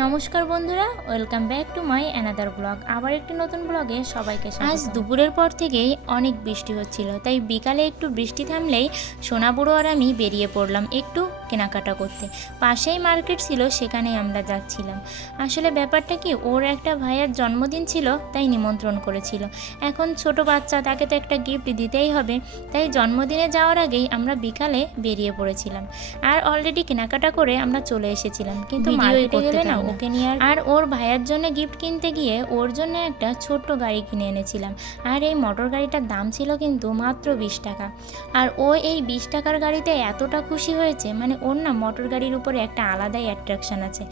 নমস্কার বন্ধুরা, welcome back to my another blog. আবার একটি নতুন ব্লগে সবাইকে আজ দুপুরের পর থেকেই অনেক বৃষ্টি হচ্ছিল, তাই বিকালে একটু বৃষ্টি থামলেই সোনা বুড়ো আর আমি বেরিয়ে পড়লাম। একটু কেনাকাটা করতে। পাশেই মার্কেট ছিল সেখানেই আমরা যাচ্ছিলাম। আসলে ব্যাপারটা কি ওর একটা ভাইয়ের জন্মদিন ছিল তাই নিমন্ত্রণ করেছিল। এখন ছোট বাচ্চা তাকে তো একটা গিফট দিতেই হবে। তাই জন্মদিনে যাওয়ার আগেই আমরা বিকালে বেরিয়ে পড়েছিলাম। আর অলরেডি কেনাকাটা করে আমরা চলে এসেছিলাম। কিন্তু মার্কেটে গেলে না ওকে নিয়ে আর- আর ওর ভাইয়ের জন্য গিফট কিনতে গিয়ে ওর জন্য একটা ছোট্ট গাড়ি কিনে এনেছিলাম। আর এই মোটর গাড়িটার দাম ছিল কিন্তু মাত্র বিশ টাকা। আর ও এই বিশ টাকার গাড়িতে এতটা খুশি হয়েছে মানে ওর না মোটর গাড়ির উপরে একটা আলাদাই অ্যাট্রাকশান আছে।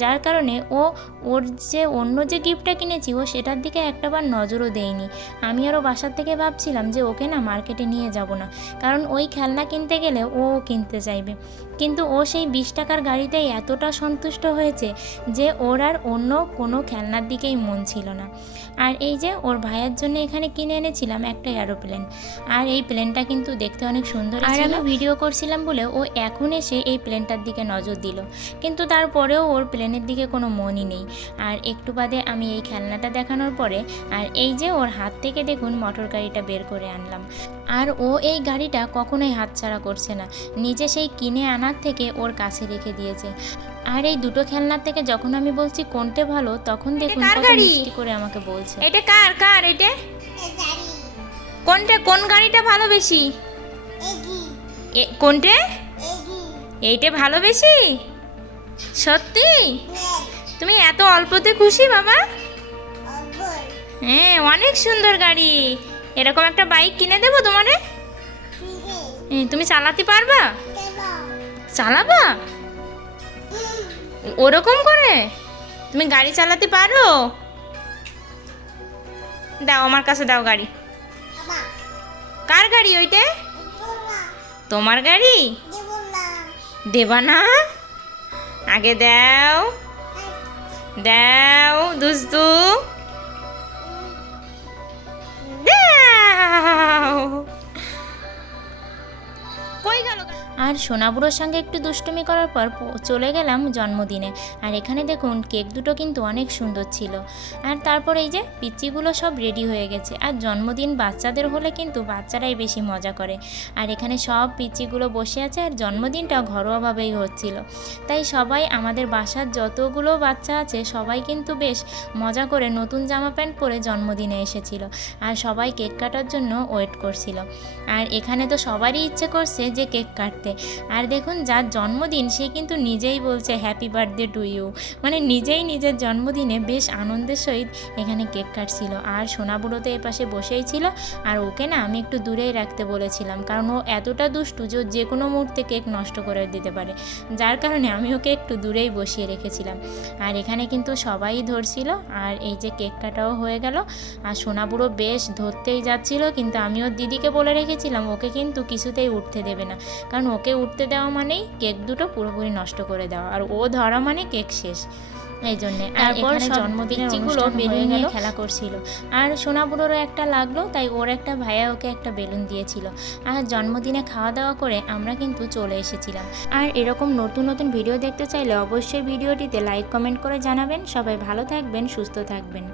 যার কারণে ও ওর যে অন্য যে গিফটটা কিনেছি ও সেটার দিকে একটাবার নজরও দেয়নি। আমি আরও বাসার থেকে ভাবছিলাম যে ওকে না মার্কেটে নিয়ে যাব না। কারণ ওই খেলনা কিনতে গেলে ও কিনতে চাইবে। কিন্তু ও সেই বিশ টাকার গাড়িতেই এতটা সন্তুষ্ট হয়েছে যে ওর আর অন্য কোনো খেলনার দিকেই মন ছিল না। আর এই যে ওর ভাইয়ের জন্য এখানে কিনে এনেছিলাম একটা এরোপ্লেন আর এই প্লেনটা কিন্তু দেখতে অনেক সুন্দর আর আমি ভিডিও করছিলাম বলে ও এখন এসে এই প্লেনটার দিকে নজর দিল। কিন্তু তারপরেও ওর প্লেনের দিকে কোনো মনই নেই। আর একটু বাদে আমি এই খেলনাটা দেখানোর পরে আর এই যে ওর হাত থেকে দেখুন মোটর গাড়িটা বের করে আনলাম। আর ও এই গাড়িটা কখনোই হাতছাড়া করছে না। নিজে সেই কিনে আনার থেকে ওর কাছে রেখে দিয়েছে। আর এই দুটো খেলনার থেকে যখন আমি বলছি কোনটা ভালো? তখন দেখুন কার কত গাড়ি? মিষ্টি করে আমাকে বলছে। এটা কার? কার এটা? কোনটা? কোন গাড়িটা ভালো বেশি? এ- কোনটা? এইটা ভালো বেশি সত্যি? তুমি এত অল্পতে খুশি বাবা? হ্যাঁ অনেক সুন্দর গাড়ি। এরকম একটা বাইক কিনে দেবো তোমারে? তুমি চালাতে পারবা? চালাবা? ওরকম করে? তুমি গাড়ি চালাতে পারো? দাও আমার কাছে দাও গাড়ি। কার গাড়ি ওইটা? তোমার গাড়ি? দেবা না? আগে দাও। দাও দুস্তু আর সোনাবুড়োর সঙ্গে একটু দুষ্টুমি করার পর চলে গেলাম জন্মদিনে। আর এখানে দেখুন, কেক দুটো কিন্তু অনেক সুন্দর ছিল। আর তারপর এই যে পিচ্চিগুলো সব রেডি হয়ে গেছে। আর জন্মদিন বাচ্চাদের হলে কিন্তু বাচ্চারাই বেশি মজা করে। আর এখানে সব পিচ্চিগুলো বসে আছে আর জন্মদিনটা ঘরোয়াভাবেই হচ্ছিল। তাই সবাই আমাদের বাসার যতগুলো বাচ্চা আছে, সবাই কিন্তু বেশ মজা করে নতুন জামা প্যান্ট পরে জন্মদিনে এসেছিল। আর সবাই কেক কাটার জন্য ওয়েট করছিল। আর এখানে তো সবারই ইচ্ছে করছে যে কেক কাটতে। আর দেখুন, যার জন্মদিন, সে কিন্তু নিজেই বলছে হ্যাপি বার্থডে টু ইউ মানে নিজেই নিজের জন্মদিনে বেশ আনন্দের সহিত এখানে কেক কাটছিল। আর সোনা বুড়ো তো এপাশে বসেই ছিল। আর ওকে না আমি একটু দূরেই রাখতে বলেছিলাম, কারণ ও এতটা দুষ্টু যে ও যে কোনো মুহূর্তে কেক নষ্ট করে দিতে পারে। যার কারণে আমি ওকে একটু দূরেই বসিয়ে রেখেছিলাম। আর এখানে কিন্তু সবাই ধরছিল। আর এই যে কেক কাটাও হয়ে গেল। আর সোনা বুড়ো বেশ ধরতেই যাচ্ছিল, কিন্তু আমি ওর দিদিকে বলে রেখেছিলাম, ওকে কিন্তু কিছুতেই উঠতে দেবে না। কারণ ওকে উঠতে দেওয়া মানেই কেক দুটো পুরোপুরি নষ্ট করে দেওয়া। আর ও ধরা মানে কেক শেষ। এই জন্যে। আর তারপর অনুষ্ঠান বেলুন নিয়ে খেলা করছিল। আর সোনা বুড়োরও একটা লাগল তাই ওর একটা ভাইয়া ওকে একটা বেলুন দিয়েছিল। আর জন্মদিনে খাওয়া দাওয়া করে আমরা কিন্তু চলে এসেছিলাম। আর এরকম নতুন নতুন ভিডিও দেখতে চাইলে অবশ্যই ভিডিওটিতে লাইক কমেন্ট করে জানাবেন। সবাই ভালো থাকবেন সুস্থ থাকবেন।